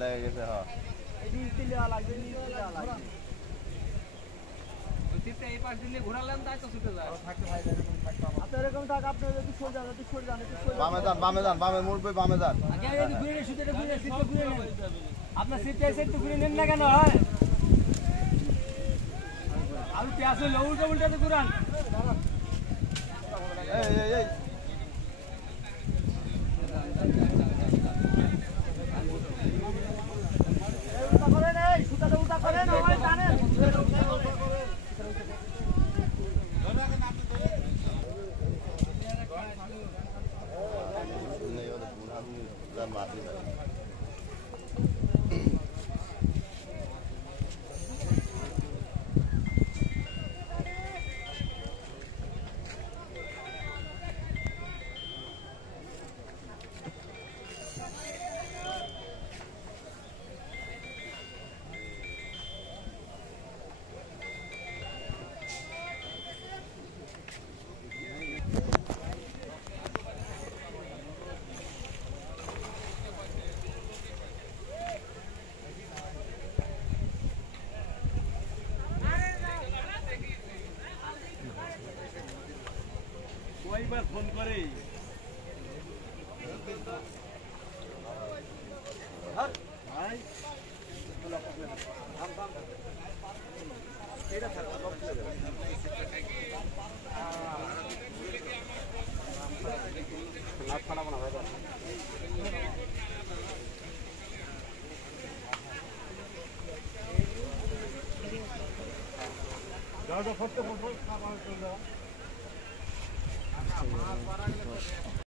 লেগে গেছে হ্যাঁ এই পাশ দিলে ঘোরালাম তাই তো ছুটে যায় আপনি এরকম থাক আপনি যদি সরে যান বামে যান বামে মুড়বে বামে যান আগে যদি ঘুরে সুতেটা ঘুরে সিটটা ঘুরে নেন আপনার সিটটা এসে একটু ঘুরে নেন না কেন হয় আর কি আসলে উল্টা উল্টাতে ঘুরান এই উল্টা করেন ওই টানেন কয়বার ফোন করে ভাই এটা থাকবে